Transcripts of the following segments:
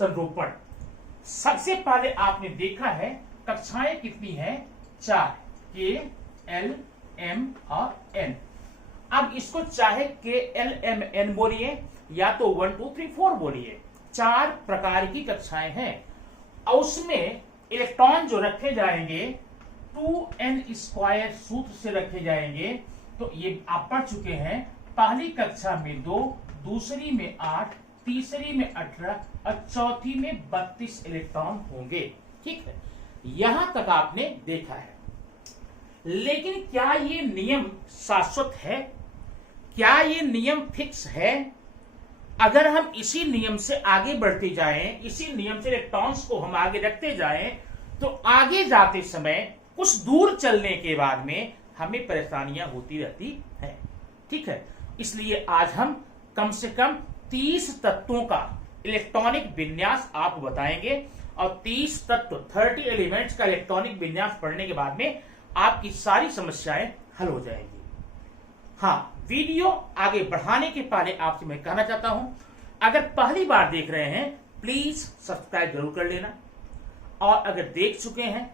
संरूपण। सबसे पहले आपने देखा है कक्षाएं कितनी हैं, 4, के, एल, एम और एन। अब इसको चाहे के, एल, एम, एन बोलिए या तो 1 2 3 4 बोलिए, 4 प्रकार की कक्षाएं हैं और उसमें इलेक्ट्रॉन जो रखे जाएंगे 2n² सूत्र से रखे जाएंगे। तो ये आप पढ़ चुके हैं, पहली कक्षा में 2, दूसरी में 8, तीसरी में 18 और चौथी में 32 इलेक्ट्रॉन होंगे। ठीक है, यहां तक आपने देखा है। लेकिन क्या ये नियम शाश्वत है? क्या ये नियम फिक्स है? अगर हम इसी नियम से आगे बढ़ते जाएं, इसी नियम से इलेक्ट्रॉन्स को हम आगे रखते जाएं, तो आगे जाते समय कुछ दूर चलने के बाद में हमें परेशानियां होती रहती हैं। ठीक है, इसलिए आज हम कम से कम 30 तत्वों का इलेक्ट्रॉनिक विन्यास आपको बताएंगे और 30 तत्व 30 एलिमेंट्स का इलेक्ट्रॉनिक विन्यास पढ़ने के बाद में आपकी सारी समस्याएं हल हो जाएंगी। हाँ, वीडियो आगे बढ़ाने के पहले आपसे मैं कहना चाहता हूं, अगर पहली बार देख रहे हैं प्लीज सब्सक्राइब जरूर कर लेना, और अगर देख चुके हैं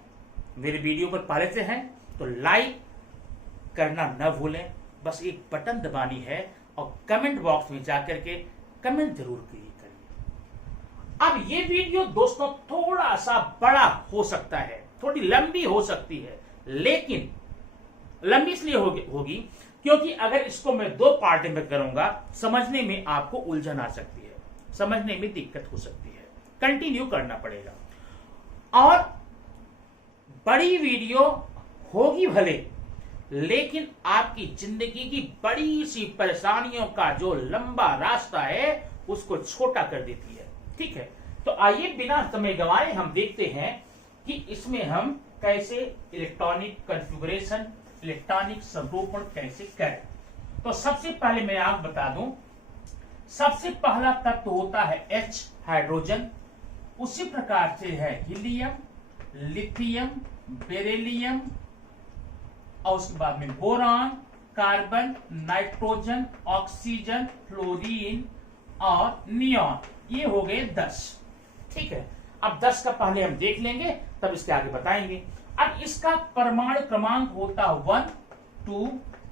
मेरे वीडियो पर पहले से हैं तो लाइक करना न भूलें। बस एक बटन दबानी है और कमेंट बॉक्स में जाकर के कमेंट जरूर करिए। अब ये वीडियो दोस्तों थोड़ा सा बड़ा हो सकता है, थोड़ी लंबी हो सकती है, लेकिन लंबी इसलिए होगी क्योंकि अगर इसको मैं 2 पार्ट में करूंगा समझने में आपको उलझन आ सकती है, समझने में दिक्कत हो सकती है, कंटिन्यू करना पड़ेगा। और बड़ी वीडियो होगी भले, लेकिन आपकी जिंदगी की बड़ी सी परेशानियों का जो लंबा रास्ता है उसको छोटा कर देती है। ठीक है, तो आइए बिना समय गंवाए हम देखते हैं कि इसमें हम कैसे इलेक्ट्रॉनिक कॉन्फ़िगरेशन, इलेक्ट्रॉनिक संरूपण कैसे करें। तो सबसे पहले मैं आपको बता दूं, सबसे पहला तत्व होता है H, हाइड्रोजन। उसी प्रकार से है हीलियम, लिथियम, बेरिलियम और उसके बाद में boron, carbon, nitrogen, oxygen, fluorine और नियॉन। ये हो गए 10। ठीक है, अब 10 का पहले हम देख लेंगे, तब इसके आगे बताएंगे। अब इसका परमाणु क्रमांक होता 1 2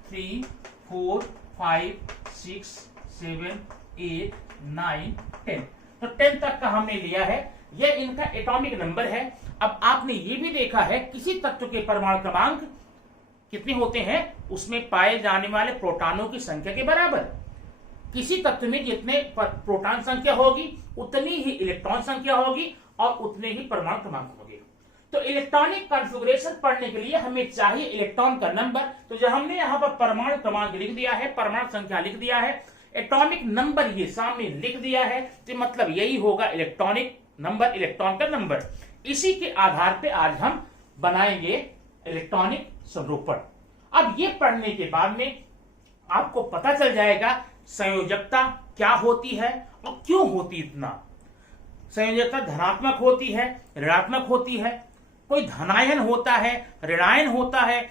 3 4 5 6 7 8 9 10। तो 10 तक का हमने लिया है, यह इनका एटॉमिक नंबर है। अब आपने ये भी देखा है किसी तत्व के परमाणु क्रमांक कितने होते हैं, उसमें पाए जाने वाले प्रोटॉनों की संख्या के बराबर। किसी तत्व में जितने प्रोटॉन संख्या होगी उतनी ही इलेक्ट्रॉन संख्या होगी और उतने ही परमाणु क्रमांक होंगे। तो इलेक्ट्रॉनिक कॉन्फ़िगरेशन पढ़ने के लिए हमें चाहिए इलेक्ट्रॉन का नंबर। तो जो हमने यहाँ पर परमाणु क्रमांक लिख दिया है, परमाणु संख्या लिख दिया है, एटॉमिक नंबर ये सामने लिख दिया है, तो मतलब यही होगा इलेक्ट्रॉनिक नंबर, इलेक्ट्रॉन का नंबर। इसी के आधार पे आज हम बनाएंगे इलेक्ट्रॉनिक संरूपण। अब ये पढ़ने के बाद में आपको पता चल जाएगा संयोजकता क्या होती है और क्यों होती इतना। संयोजकता धनात्मक होती है, ऋणात्मक होती है, कोई धनायन होता है, ऋणायन होता है।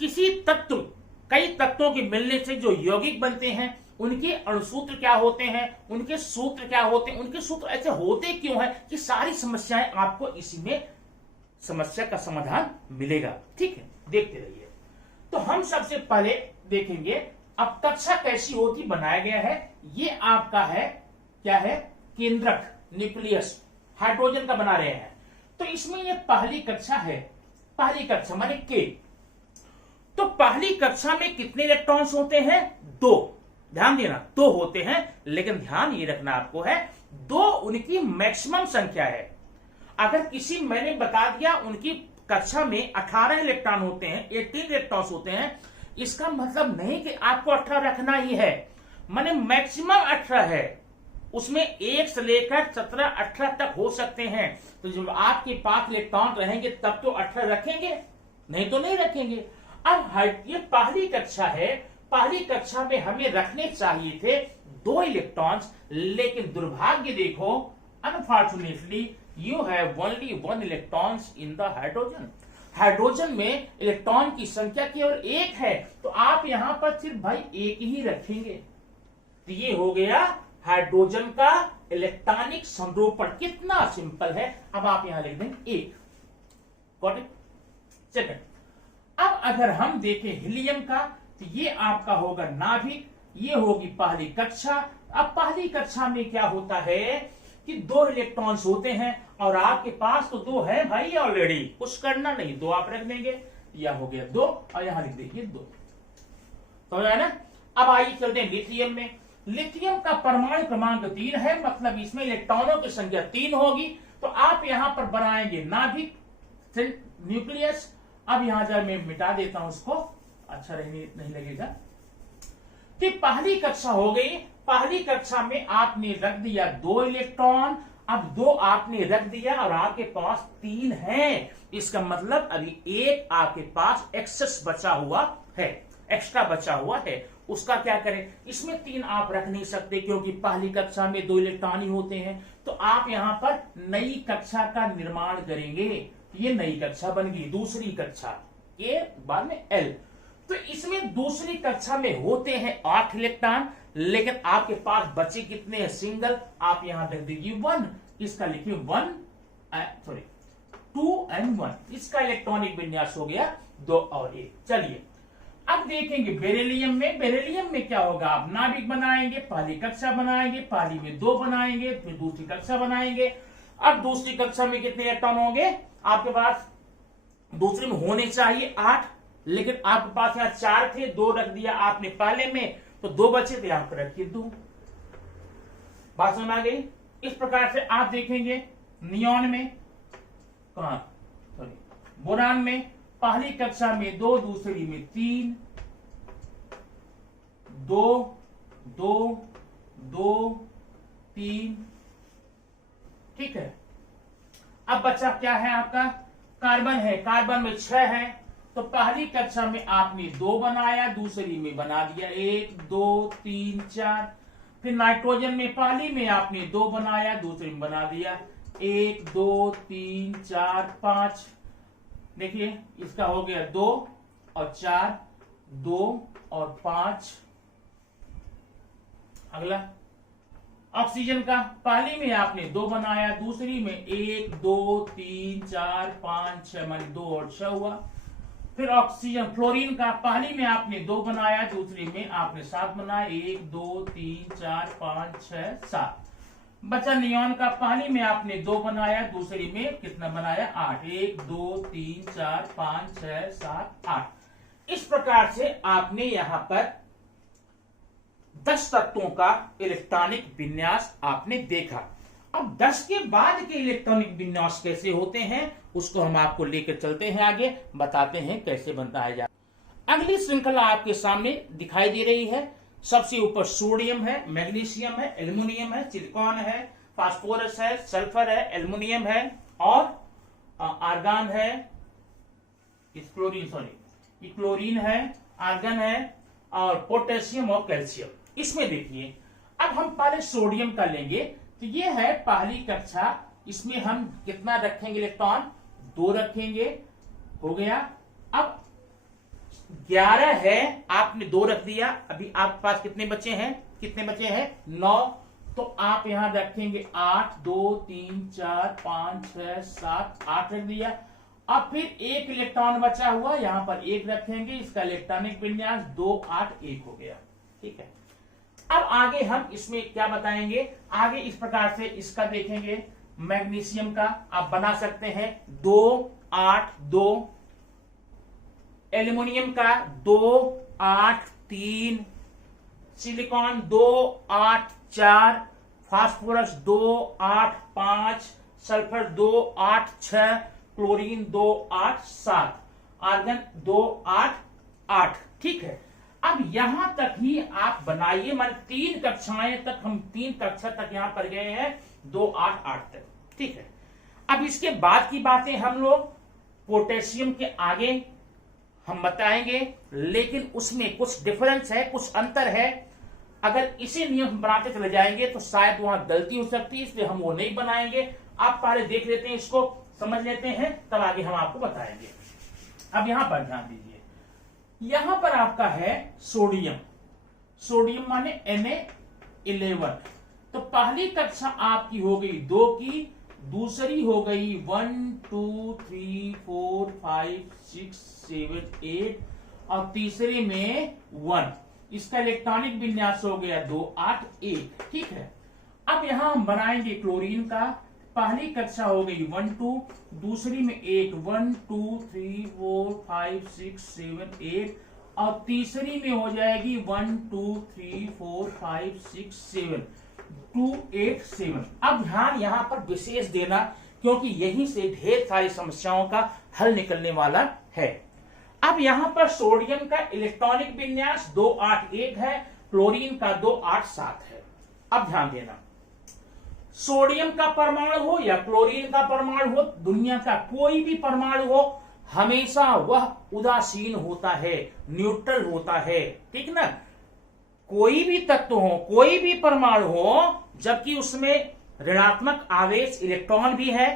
किसी तत्व, कई तत्वों के मिलने से जो यौगिक बनते हैं उनके अणुसूत्र क्या होते हैं, उनके सूत्र क्या होते हैं, उनके सूत्र ऐसे होते क्यों हैं, कि सारी समस्याएं आपको इसी में समस्या का समाधान मिलेगा। ठीक है, देखते रहिए। तो हम सबसे पहले देखेंगे अब कक्षा कैसी होती, बनाया गया है। ये आपका है, क्या है, केंद्रक, न्यूक्लियस, हाइड्रोजन का बना रहे हैं। तो इसमें ये पहली कक्षा है, पहली कक्षा माने के। तो पहली कक्षा में कितने इलेक्ट्रॉन्स होते हैं? 2। ध्यान देना, 2 होते हैं, लेकिन ध्यान ये रखना आपको है 2 उनकी मैक्सिमम संख्या है। अगर किसी मैंने बता दिया उनकी कक्षा में 18 इलेक्ट्रॉन होते हैं, 18 इलेक्ट्रॉन्स होते हैं, इसका मतलब नहीं कि आपको 18 रखना ही है, माने मैक्सिमम 18 है। उसमें 1 से लेकर 17 18 तक हो सकते हैं। तो जब आपके पास इलेक्ट्रॉन रहेंगे तब तो 18 रखेंगे, नहीं तो नहीं रखेंगे। अब ये पहली कक्षा है, पहली कक्षा में हमें रखने चाहिए थे 2 इलेक्ट्रॉन्स, लेकिन दुर्भाग्य देखो, unfortunately you have only 1 electrons in the hydrogen. Hydrogen में इलेक्ट्रॉन की संख्या केवल 1 है, तो आप यहां पर सिर्फ भाई 1 ही रखेंगे। तो ये हो गया हाइड्रोजन का इलेक्ट्रॉनिक संरूपण कितना सिंपल है। अब आप यहां लिख देंगे 1। Got it. सेकंड, अब अगर हम देखें हीलियम का, तो ये आपका होगा नाभिक, ये होगी पहली कक्षा। अब पहली कक्षा में क्या होता है कि 2 इलेक्ट्रॉन्स होते हैं, और आपके पास तो 2 है भाई ऑलरेडी, कुछ करना नहीं, 2 आप रख देंगे, यह हो गया 2, और यहां लिख देंगे 2। समझ आया ना। अब आइए चलते हैं लिथियम में। लिथियम का परमाणु क्रमांक 3 है, मतलब इसमें इलेक्ट्रॉनों की संख्या 3 होगी। तो आप यहां पर बनाएंगे नाभिक, न्यूक्लियस। अब यहां जरा मैं मिटा देता हूं उसको, अच्छा नहीं लगेगा। तो पहली कक्षा हो गई। पहली कक्षा में आपने रख दिया 2 इलेक्ट्रॉन, अब 2 आपने रख दिया और आपके पास 3 है। इसका मतलब अभी 1 आपके पास एक्सेस बचा हुआ है, एक्स्ट्रा बचा हुआ है। उसका क्या करें, इसमें 3 आप रख नहीं सकते क्योंकि पहली कक्षा में 2 इलेक्ट्रॉन ही होते हैं। तो आप यहां पर नई कक्षा का निर्माण करेंगे। ये नई कक्षा बन गई, दूसरी कक्षा, ये बाद में एल। तो इसमें दूसरी कक्षा में होते हैं 8 इलेक्ट्रॉन, लेकिन आपके पास बचे कितने हैं, सिंगल। आप यहां रख दीजिए 1, इसका लिखिए 2 and 1। इसका इलेक्ट्रॉनिक विन्यास हो गया 2 और 1। चलिए अब देखेंगे बेरिलियम में। बेरिलियम में क्या होगा, आप नाभिक बनाएंगे, पहली कक्षा बनाएंगे, पहली में 2 बनाएंगे, फिर दूसरी कक्षा बनाएंगे। अब दूसरी कक्षा में कितने इलेक्ट्रॉन होंगे आपके पास, दूसरी में होने चाहिए 8, लेकिन आपके पास यहां 4 थे, 2 रख दिया आपने पहले में, तो 2 बचे थे, यहां पर रखिए 2। बात समझ आ गई। इस प्रकार से आप देखेंगे नियॉन में, बोरान में पहली कक्षा में 2, दूसरी में 3, 2 2 2 3, ठीक है। अब बचा क्या है आपका, कार्बन है। कार्बन में 6 है, तो पहली कक्षा में आपने 2 बनाया, दूसरी में बना दिया 1 2 3 4। फिर नाइट्रोजन में पहली में आपने 2 बनाया, दूसरी में बना दिया 1 2 3 4 5। देखिए इसका हो गया 2 और 4, 2 और 5। अगला ऑक्सीजन का, पहली में आपने 2 बनाया, दूसरी में 1 2 3 4 5 6, मान 2 और 6 हुआ। फिर ऑक्सीजन फ्लोरीन का, पहली में आपने 2 बनाया, दूसरी में आपने 7 बनाया, 1 2 3 4 5 6 7। बचा नियॉन का, पहली में आपने 2 बनाया, दूसरी में कितना बनाया 8, 1 2 3 4 5 6 7 8। इस प्रकार से आपने यहां पर 10 तत्वों का इलेक्ट्रॉनिक विन्यास आपने देखा। अब 10 के बाद के इलेक्ट्रॉनिक विन्यास कैसे होते हैं उसको हम आपको लेकर चलते हैं आगे, बताते हैं कैसे बनता है। अगली श्रृंखला आपके सामने दिखाई दे रही है। सबसे ऊपर सोडियम है, मैग्नीशियम है, एल्युमिनियम है, सिलिकॉन है, फास्फोरस है, सल्फर है, एल्युमिनियम है और आर्गन है, क्लोरीन है, आर्गन है और पोटेशियम और कैल्शियम। इसमें देखिए अब हम पहले सोडियम का लेंगे। तो ये है पहली कक्षा, इसमें हम कितना रखेंगे इलेक्ट्रॉन, 2 रखेंगे, हो गया। अब 11 है, आपने 2 रख दिया, अभी आपके पास कितने बचे हैं, 9। तो आप यहां रखेंगे 8 2 3 4 5 6 7 8 रख दिया। अब फिर 1 इलेक्ट्रॉन बचा हुआ, यहां पर 1 रखेंगे, इसका इलेक्ट्रॉनिक विन्यास 2 8 1 हो गया, ठीक है। अब आगे हम इसमें क्या बताएंगे, आगे इस प्रकार से इसका देखेंगे। मैग्नीशियम का आप बना सकते हैं 2 8 2, एल्युमिनियम का 2 8 3, silicon 2 8 4, phosphorus 2 8 5, sulphur 2 8 6, chlorine 2 8 7, argon 2 8 8, ठीक है। अब यहां तक ही आप बनाइए, मान 3 कक्षाएं तक, हम 3 कक्षा तक यहां पर गए हैं, 2 8 8 तक, ठीक है। अब इसके बाद की बातें हम लोग पोटेशियम के आगे हम बताएंगे, लेकिन उसमें कुछ डिफरेंस है, कुछ अंतर है। अगर इसी नियम बनाते चले जाएंगे तो शायद वहां गलती हो सकती है, इसलिए हम वो नहीं बनाएंगे। आप पहले देख लेते हैं, इसको समझ लेते हैं, तब आगे हम आपको बताएंगे। अब यहां पर ध्यान दीजिए, यहां पर आपका है सोडियम। सोडियम माने Na11। तो पहली कक्षा आपकी हो गई 2 की, दूसरी हो गई 1 2 3 4 5 6 7 8 और तीसरे में 1। इसका इलेक्ट्रॉनिक विन्यास हो गया 2 8 1। ठीक है, अब यहां हम बनाएंगे क्लोरीन का। पहली कक्षा हो गई 1 2, दूसरी में 1 1 2 3 4 5 6 7 8 और तीसरी में हो जाएगी 1 2 3 4 5 6 7 2 8 7। अब ध्यान यहां पर विशेष देना, क्योंकि यहीं से ढेर सारी समस्याओं का हल निकलने वाला है। अब यहां पर सोडियम का इलेक्ट्रॉनिक विन्यास 2 8 1 है, क्लोरीन का 2 8 7 है। अब ध्यान देना, सोडियम का परमाणु हो या क्लोरीन का परमाणु हो, दुनिया का कोई भी परमाणु हो, हमेशा वह उदासीन होता है, न्यूट्रल होता है। ठीक ना, कोई भी तत्व हो, कोई भी परमाणु हो, जबकि उसमें ऋणात्मक आवेश इलेक्ट्रॉन भी है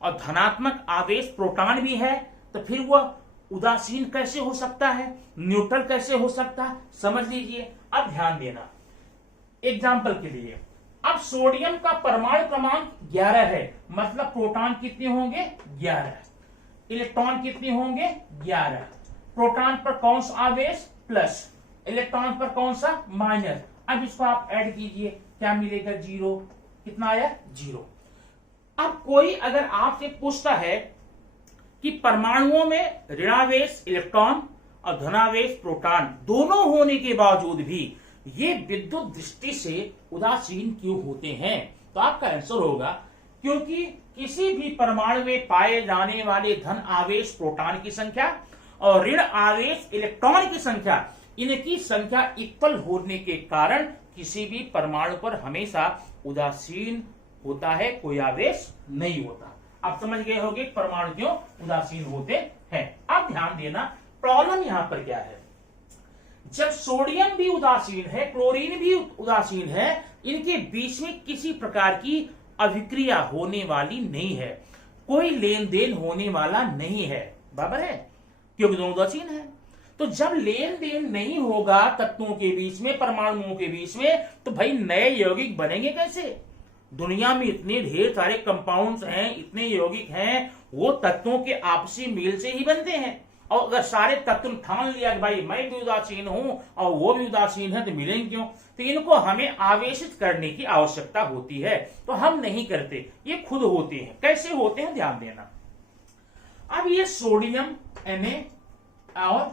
और धनात्मक आवेश प्रोटॉन भी है, तो फिर वह उदासीन कैसे हो सकता है, न्यूट्रल कैसे हो सकता है, समझ लीजिए। अब ध्यान देना, एग्जाम्पल के लिए, अब सोडियम का परमाणु क्रमांक 11 है, मतलब प्रोटॉन कितने होंगे 11, इलेक्ट्रॉन कितने होंगे 11। प्रोटॉन पर कौन सा आवेश प्लस, इलेक्ट्रॉन पर कौन सा माइनस। अब इसको आप ऐड कीजिए, क्या मिलेगा 0। कितना आया 0। अब कोई अगर आपसे पूछता है कि परमाणुओं में ऋणावेश इलेक्ट्रॉन और धनावेश प्रोटॉन दोनों होने के बावजूद भी ये विद्युत दृष्टि से उदासीन क्यों होते हैं, तो आपका आंसर होगा क्योंकि किसी भी परमाणु में पाए जाने वाले धन आवेश प्रोटॉन की संख्या और ऋण आवेश इलेक्ट्रॉन की संख्या, इनकी संख्या इक्वल होने के कारण किसी भी परमाणु पर हमेशा उदासीन होता है, कोई आवेश नहीं होता। आप समझ गए होंगे परमाणु क्यों उदासीन होते हैं। अब ध्यान देना, प्रॉब्लम यहां पर क्या है, जब सोडियम भी उदासीन है, क्लोरीन भी उदासीन है, इनके बीच में किसी प्रकार की अभिक्रिया होने वाली नहीं है, कोई लेन देन होने वाला नहीं है, बराबर है, क्योंकि दोनों उदासीन है। तो जब लेन देन नहीं होगा तत्वों के बीच में, परमाणुओं के बीच में, तो भाई नए यौगिक बनेंगे कैसे। दुनिया में इतने ढेर सारे कंपाउंड्स हैं, इतने यौगिक हैं, वो तत्वों के आपसी मेल से ही बनते हैं। और अगर सारे तत्व ठान लिया कि भाई मैं भी उदासीन हूं और वो भी उदासीन है, तो मिलेंगे क्यों। तो इनको हमें आवेशित करने की आवश्यकता होती है, तो हम नहीं करते, ये खुद होते हैं। कैसे होते हैं ध्यान देना। अब ये सोडियम Na और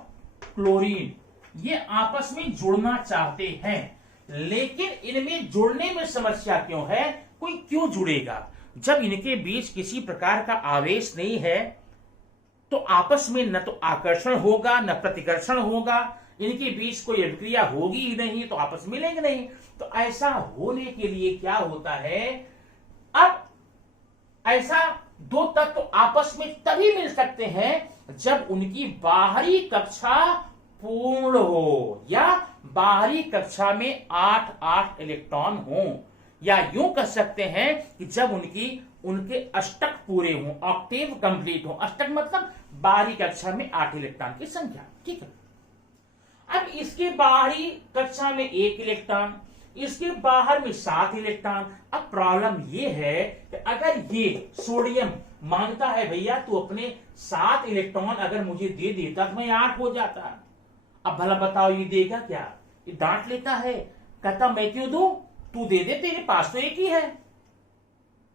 क्लोरीन ये आपस में जुड़ना चाहते हैं, लेकिन इनमें जुड़ने में समस्या क्यों है, कोई क्यों जुड़ेगा। जब इनके बीच किसी प्रकार का आवेश नहीं है तो आपस में न तो आकर्षण होगा न प्रतिकर्षण होगा, इनके बीच कोई अभिक्रिया होगी ही नहीं, तो आपस में मिलेंगे नहीं। तो ऐसा होने के लिए क्या होता है, अब ऐसा दो तत्व आपस में तभी मिल सकते हैं जब उनकी बाहरी कक्षा पूर्ण हो, या बाहरी कक्षा में 8-8 इलेक्ट्रॉन हो, या यूं कह सकते हैं कि जब उनके अष्टक पूरे हों, ऑक्टेव कंप्लीट हो। अष्टक मतलब बाहरी कक्षा में 8 इलेक्ट्रॉन की संख्या। ठीक है, अब इसके बाहरी कक्षा में 1 इलेक्ट्रॉन, इसके बाहर में 7 इलेक्ट्रॉन। अब प्रॉब्लम ये है कि अगर ये सोडियम मांगता है भैया तू अपने 7 इलेक्ट्रॉन अगर मुझे दे देता तो मैं 8 हो जाता, अब भला बताओ ये देगा क्या, ये डांट लेता है, कहता मैं क्यों दूं, तू दे दे, तेरे पास तो एक ही है,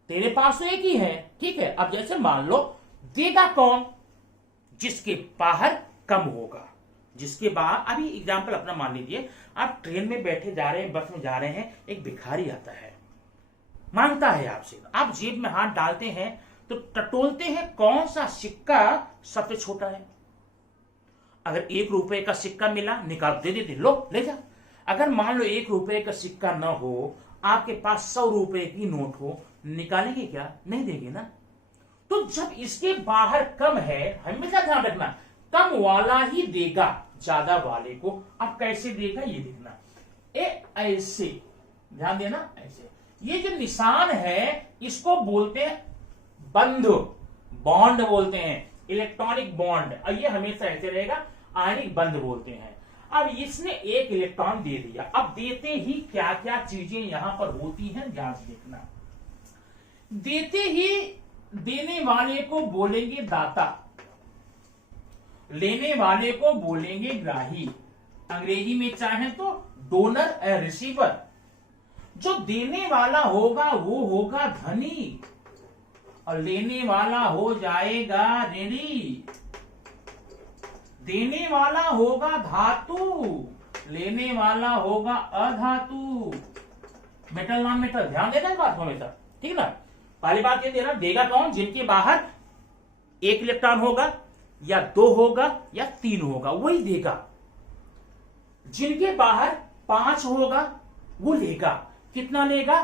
तेरे पास तो एक ही है। ठीक है, अब जैसे मान लो देगा कौन, जिसके बाहर कम होगा, जिसके बाहर। अभी एग्जांपल अपना मान लीजिए, आप ट्रेन में बैठे जा रहे हैं, बस में जा रहे हैं, एक भिखारी आता है, मांगता है आपसे, आप जेब में हाथ डालते हैं तो टटोलते हैं कौन सा सिक्का सबसे छोटा है। अगर 1 रुपए का सिक्का मिला, निकाल दे देते, लो ले जा। अगर मान लो 1 रुपए का सिक्का ना हो, आपके पास 100 रुपए की नोट हो, निकालेंगे क्या, नहीं देंगे ना। तो जब इसके बाहर कम है, हमेशा ध्यान रखना कम वाला ही देगा ज्यादा वाले को। अब कैसे देगा ये देखना, ऐसे ध्यान देना, ऐसे। ये जो निशान है इसको बोलते हैं बंध, बॉन्ड बोलते हैं, इलेक्ट्रॉनिक बॉन्ड, और ये हमेशा ऐसे रहेगा, आयनिक बंध बोलते हैं। अब इसने एक इलेक्ट्रॉन दे दिया। अब देते ही क्या क्या चीजें यहां पर होती हैं ध्यान से देखना। देते ही देने वाले को बोलेंगे दाता, लेने वाले को बोलेंगे ग्राही, अंग्रेजी में चाहे तो डोनर एंड रिसीवर। जो देने वाला होगा वो होगा धनी और लेने वाला हो जाएगा ऋणी। देने वाला होगा धातु, लेने वाला होगा अधातु। मेटल नॉन मेटल, ध्यान देना इस बात को हमेशा, ठीक ना। पहली बात ये देना, देगा कौन? जिनके बाहर एक इलेक्ट्रॉन होगा या दो होगा या तीन होगा, वही देगा। जिनके बाहर 5 होगा वो लेगा। कितना लेगा?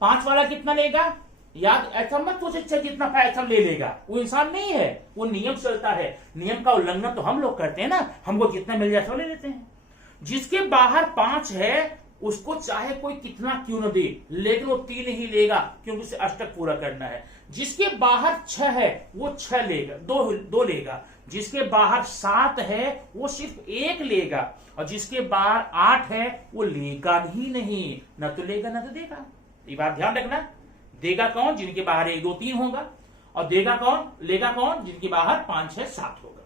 5 वाला कितना लेगा? याद ऐसा मत सोचे जितना पाए सब ले लेगा, वो इंसान नहीं है, वो नियम चलता है। नियम का उल्लंघन तो हम लोग करते हैं ना, हमको जितना मिल जाए सब ले लेते हैं। जिसके बाहर 5 है उसको चाहे कोई कितना क्यों न दे, लेकिन वो 3 ही लेगा क्योंकि उसे अष्टक पूरा करना है। जिसके बाहर 6 है वो 6 लेगा, दो लेगा। जिसके बाहर 7 है वो सिर्फ 1 लेगा, और जिसके बाहर 8 है वो लेगा ही नहीं, न तो लेगा न तो देगा। ये बात ध्यान रखना। देगा कौन? जिनके बाहर 1 2 3 होगा, और देगा कौन? लेगा कौन? जिनके बाहर 5 6 7 होगा।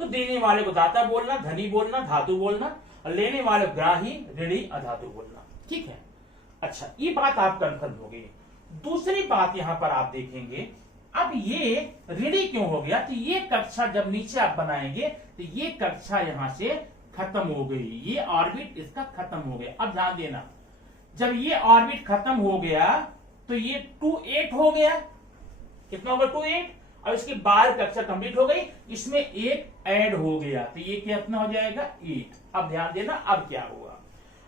तो देने वाले को दाता बोलना, धनी बोलना, धातु बोलना, और लेने वाले ग्राही, ऋणी, अधातु बोलना। ठीक है, अच्छा ये बात आप कंफर्म हो गई। दूसरी बात यहां पर आप देखेंगे, अब ये ऋणी क्यों हो गया? तो ये कक्षा जब नीचे आप बनाएंगे तो ये कक्षा यहां से खत्म हो गई, ये ऑर्बिट इसका खत्म हो गया। अब ध्यान देना, जब ये ऑर्बिट खत्म हो गया तो ये 2 8 हो गया। कितना होगा? 2 8। अब इसकी 12 कक्षा कंप्लीट हो गई, इसमें 1 ऐड हो गया तो ये कितना हो जाएगा? 8। अब ध्यान देना, अब क्या हुआ?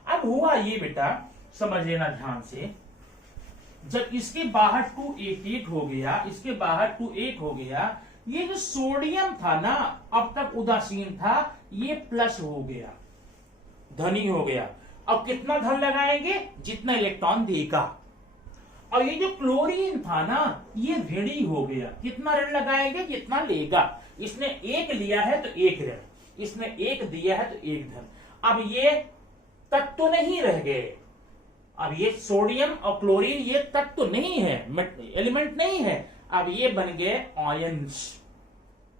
अब हुआ ये बेटा, समझ लेना ध्यान से। जब इसके बाहर 2 8 8 हो गया, इसके बाहर 2 8 हो गया, ये जो सोडियम था ना अब तक उदासीन था, ये प्लस हो गया, धनी हो गया। अब कितना धन लगाएंगे? जितना इलेक्ट्रॉन देगा। और ये जो क्लोरीन था ना ये ऋणी हो गया। कितना ऋण लगाएंगे? जितना लेगा। इसने 1 लिया है तो 1 ऋण, इसने 1 दिया है तो 1 धन। अब ये तत्व नहीं रह गए। अब ये सोडियम और क्लोरीन ये तत्व नहीं है, एलिमेंट नहीं है। अब ये बन गए आयन्स,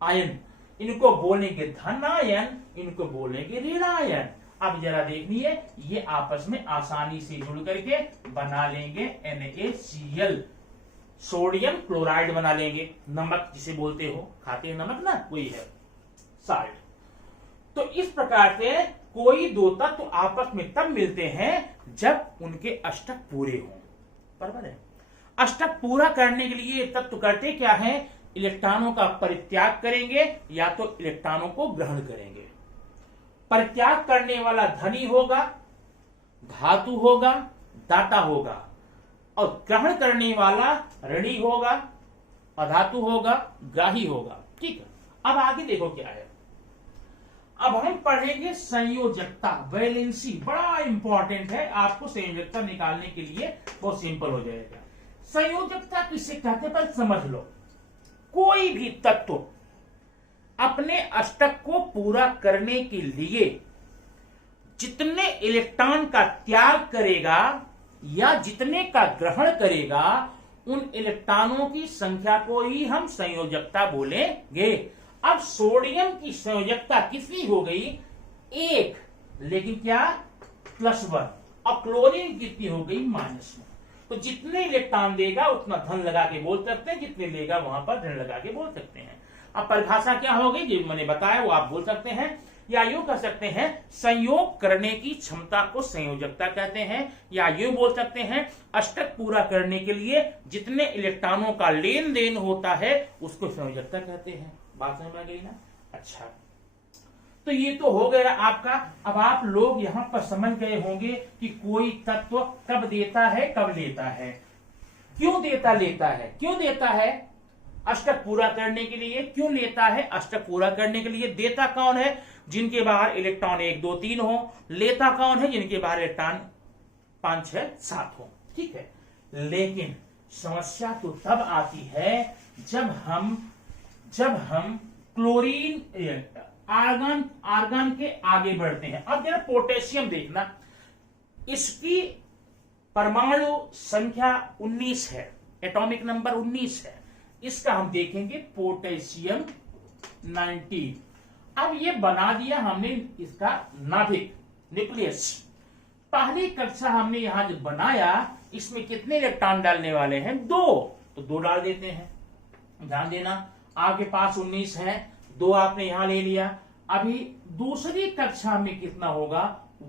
आयन। इनको बोलेंगे धन आयन, इनको बोलेंगे ऋण आयन। अब जरा देखिए, ये आपस में आसानी से जुड़ करके बना लेंगे NaCl, सोडियम क्लोराइड बना लेंगे। नमक जिसे बोलते हो, खाते हैं नमक ना, वही है साल्ट। तो इस प्रकार से कोई दो तत्व आपस में तब मिलते हैं जब उनके अष्टक पूरे हों। बराबर है। अष्टक पूरा करने के लिए तत्व करते क्या है? इलेक्ट्रॉनों का परित्याग करेंगे या तो इलेक्ट्रॉनों को ग्रहण करेंगे। परित्याग करने वाला धनी होगा, धातु होगा, दाता होगा, और ग्रहण करने वाला ऋणी होगा, अधातु होगा, ग्राही होगा। ठीक है, अब आगे देखो क्या है। अब हम पढ़ेंगे संयोजकता, वैलेंसी। बड़ा इंपॉर्टेंट है, आपको संयोजकता निकालने के लिए बहुत सिंपल हो जाएगा। संयोजकता किसे कहते हैं पर समझ लो। कोई भी तत्व अपने अष्टक को पूरा करने के लिए जितने इलेक्ट्रॉन का त्याग करेगा या जितने का ग्रहण करेगा, उन इलेक्ट्रॉनों की संख्या को ही हम संयोजकता बोलेंगे। अब सोडियम की संयोजकता कितनी हो गई? 1, लेकिन क्या? +1। और क्लोरीन कितनी हो गई? -1। तो जितने इलेक्ट्रॉन देगा उतना धन लगा के बोल सकते हैं, जितने लेगा वहां पर ऋण लगा के बोल सकते हैं। अब परिभाषा क्या होगी जो मैंने बताया वो आप बोल सकते हैं, या यूं कर सकते हैं संयोग करने की क्षमता को संयोजकता कहते हैं, या यूं बोल सकते हैं अष्टक पूरा करने के लिए जितने इलेक्ट्रॉनों का लेन देन होता है उसको संयोजकता कहते हैं। बात समझ में आ गई ना? अच्छा, तो ये तो हो गया आपका। अब आप लोग यहां पर समझ गए होंगे कि कोई तत्व कब देता है कब लेता है, क्यों देता लेता है, क्यों देता है अष्टक पूरा करने के लिए, क्यों लेता है अष्टक पूरा करने के लिए। देता कौन है? जिनके बाहर इलेक्ट्रॉन 1 2 3 हो। लेता कौन है? जिनके बाहर इलेक्ट्रॉन 5 6 7 हो। ठीक है, लेकिन समस्या तो तब आती है जब हम क्लोरीन आर्गन आर्गन के आगे बढ़ते हैं। अब जरा पोटेशियम देखना, इसकी परमाणु संख्या 19 है, एटॉमिक नंबर 19 है। इसका हम देखेंगे पोटेशियम 19। अब ये बना दिया हमने इसका नाभिक, न्यूक्लियस। पहली कक्षा हमने यहां जो बनाया, इसमें कितने इलेक्ट्रॉन डालने वाले हैं? 2, तो 2 डाल देते हैं। ध्यान देना, आपके पास 19 है, 2 आपने यहां ले लिया। अभी दूसरी कक्षा में कितना होगा?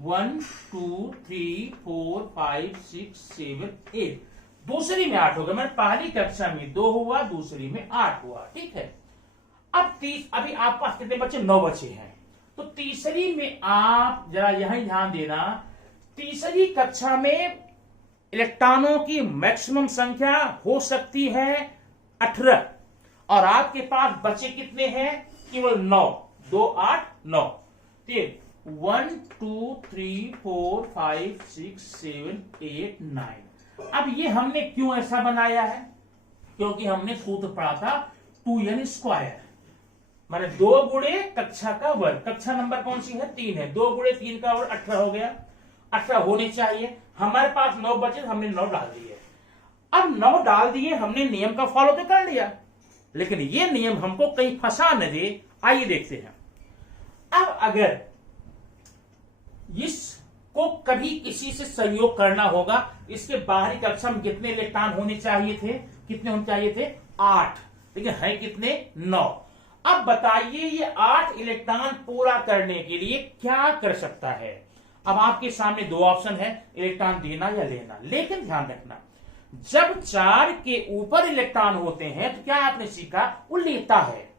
1 2 3 4 5 6 7 8। दूसरी में 8 होगा। मैंने पहली कक्षा में 2 हुआ, दूसरी में 8 हुआ। ठीक है। अब अभी आप पास कितने बचे? 9 बचे हैं। तो तीसरी में आप जरा यहां ध्यान देना, तीसरी कक्षा में इलेक्ट्रॉनों की मैक्सिमम संख्या हो सकती है 18, और आपके पास बचे कितने हैं? केवल 9। 2 8 9। 1 2 3 4 5 6 7 8 9। अब ये हमने क्यों ऐसा बनाया है? क्योंकि हमने सूत्र पढ़ा था 2n², माने 2 गुणे कक्षा का वर्ग। कक्षा नंबर कौन सी है? 3 है। 2 गुणे 3 का वर्ग 18 हो गया। 18 होने चाहिए। हमारे पास 9 बचे, हमने 9 डाल दिए। अब 9 डाल दिए, हमने नियम का फॉलो तो कर लिया, लेकिन ये नियम हमको कहीं फंसा न दे। आइए देखते हैं। अब अगर इसको कभी किसी से संयोग करना होगा, इसके बाहरी कक्षा में कितने इलेक्ट्रॉन होने चाहिए थे? कितने होने चाहिए थे? 8। लेकिन है कितने? 9। अब बताइए ये 8 इलेक्ट्रॉन पूरा करने के लिए क्या कर सकता है? अब आपके सामने 2 ऑप्शन है, इलेक्ट्रॉन देना या लेना। लेकिन ध्यान रखना, जब 4 के ऊपर इलेक्ट्रॉन होते हैं तो क्या आपने सीखा? वो लेता है।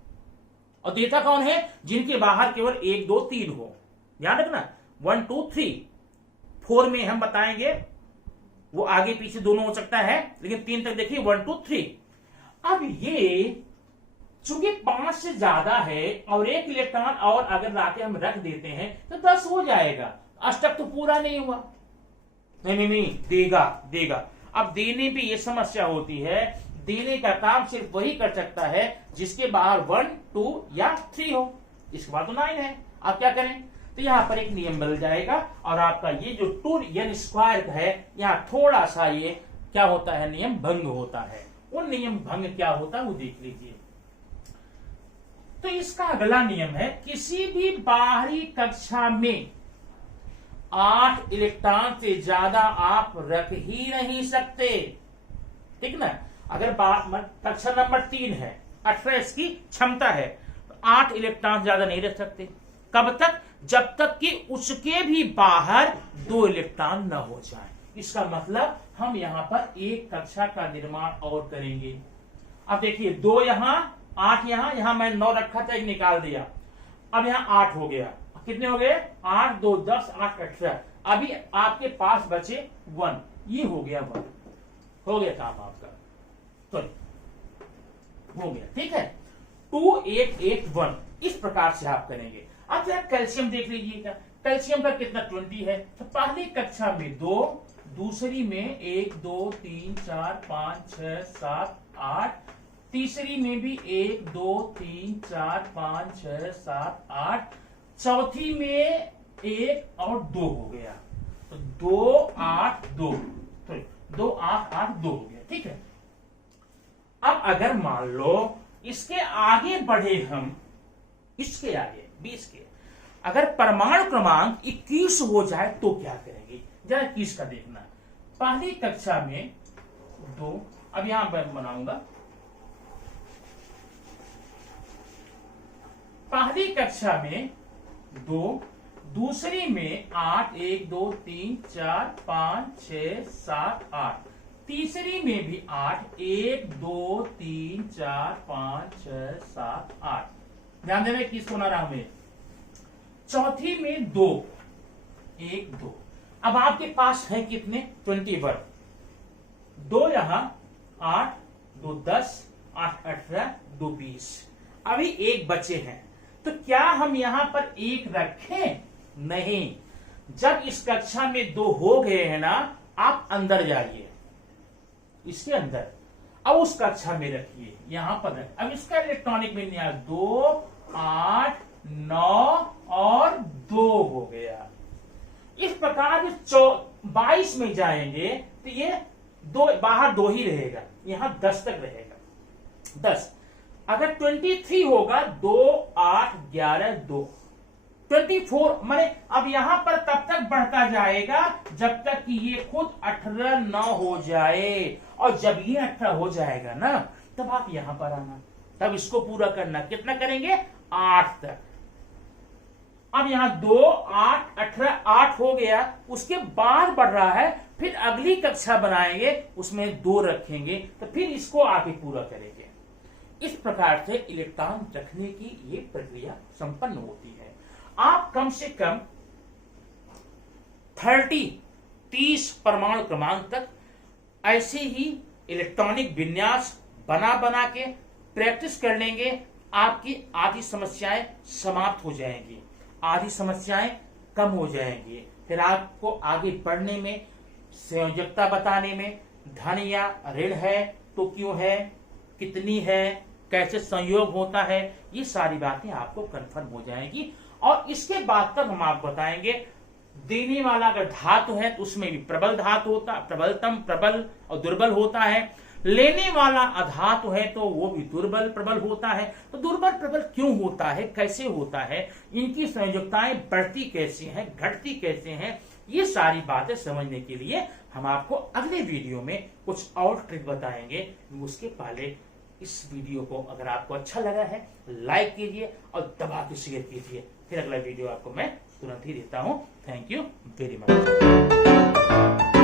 और देता कौन है? जिनके बाहर केवल 1 2 3 हो। ध्यान रखना, 1 2 3 4 में हम बताएंगे वो आगे पीछे दोनों हो सकता है, लेकिन 3 तक देखिए 1 2 3। अब ये चूंकि 5 से ज्यादा है और 1 इलेक्ट्रॉन और अगर लाके हम रख देते हैं तो 10 हो जाएगा। अष्टक तो पूरा नहीं हुआ। नहीं, देगा। अब देने पे ये समस्या होती है, देने का काम सिर्फ वही कर सकता है जिसके बाहर 1 2 या 3 हो। इसके बाद तो 9 है। आप क्या करें? तो यहां पर एक नियम बदल जाएगा और आपका ये जो 2n² है, यहां थोड़ा सा ये क्या होता है? नियम भंग होता है। वो नियम भंग क्या होता है वो देख लीजिए। तो इसका अगला नियम है, किसी भी बाहरी कक्षा में 8 इलेक्ट्रॉन से ज्यादा आप रख ही नहीं सकते। ठीक ना? अगर कक्षा नंबर 3 है, 18 इसकी क्षमता है, तो 8 इलेक्ट्रॉन ज्यादा नहीं रख सकते। कब तक? जब तक कि उसके भी बाहर 2 इलेक्ट्रॉन न हो जाए। इसका मतलब हम यहां पर एक कक्षा का निर्माण और करेंगे। अब देखिए 2 यहां, 8 यहां मैंने 9 रखा था, एक निकाल दिया। अब यहां 8 हो गया। कितने हो गए? 8 2 10 8 18। अभी आपके पास बचे 1। ये हो गया 1। हो गया काम आपका, तो हो गया। ठीक है, 2 8 8 1। इस प्रकार से आप करेंगे। अब जरा कैल्शियम देख लीजिएगा। कैल्शियम का कितना? 20 है। तो पहली कक्षा में 2, दूसरी में 1 2 3 4 5 6 7 8, तीसरी में भी 1 2 3 4 5 6 7 8, चौथी में 1 और 2 हो गया। तो 2 8 2, तो 2 8 8 2 हो गया। ठीक है। अब अगर मान लो इसके आगे बढ़े हम, इसके आगे 20 के, अगर परमाणु क्रमांक 21 हो जाए तो क्या करेंगे? जरा 21 का देखना। पहली कक्षा में 2, अब यहां मैं बनाऊंगा। पहली कक्षा में 2, दूसरी में 8 1 2 3 4 5 6 7 8, तीसरी में भी 8 1 2 3 4 5 6 7 8। ध्यान देना किसको ना रहा में। चौथी में 2 1 2। अब आपके पास है कितने? 21। 2 यहां 8 2 10 8 18 2 20। अभी 1 बचे हैं, तो क्या हम यहां पर 1 रखें? नहीं। जब इस कक्षा में 2 हो गए हैं ना, आप अंदर जाइए, इसके अंदर, अब उस कक्षा में रखिए, यहां पर रख। अब इसका इलेक्ट्रॉनिक विन्यास 2 8 9 और 2 हो गया। इस प्रकार 22 में जाएंगे तो ये बाहर 2 ही रहेगा, यहां 10 तक रहेगा 10। अगर 23 होगा 2 8 11 2 24 माने अब यहां पर तब तक बढ़ता जाएगा जब तक कि ये खुद 18 न हो जाए, और जब ये 18 हो जाएगा ना तब आप यहां पर आना, तब इसको पूरा करना। कितना करेंगे 8 तक। अब यहां 2 8 18 8 हो गया, उसके बाद बढ़ रहा है, फिर अगली कक्षा बनाएंगे उसमें 2 रखेंगे, तो फिर इसको आगे पूरा करेंगे। इस प्रकार से इलेक्ट्रॉन रखने की ये प्रक्रिया संपन्न होती है। आप कम से कम 30 परमाणु क्रमांक तक ऐसे ही इलेक्ट्रॉनिक विन्यास बना बना के प्रैक्टिस कर लेंगे, आपकी आधी समस्याएं समाप्त हो जाएंगी, आधी समस्याएं कम हो जाएंगी। फिर आपको आगे पढ़ने में, संयोजकता बताने में, धन या ऋण है तो क्यों है, कितनी है, कैसे संयोग होता है, ये सारी बातें आपको कंफर्म हो जाएगी। और इसके बाद तक हम आपको बताएंगे देने वाला अगर धातु है तो उसमें भी प्रबल धातु होता है, प्रबलतम, प्रबल और दुर्बल होता है। लेने वाला अधातु है तो वो भी दुर्बल प्रबल होता है। तो दुर्बल प्रबल क्यों होता है, कैसे होता है, इनकी संयोजकताएं बढ़ती कैसे हैं, घटती कैसे हैं, ये सारी बातें समझने के लिए हम आपको अगले वीडियो में कुछ और ट्रिक बताएंगे। उसके पहले इस वीडियो को अगर आपको अच्छा लगा है लाइक कीजिए और दबा के शेयर कीजिए। फिर अगला वीडियो आपको मैं तुरंत ही देता हूं। Thank you very much.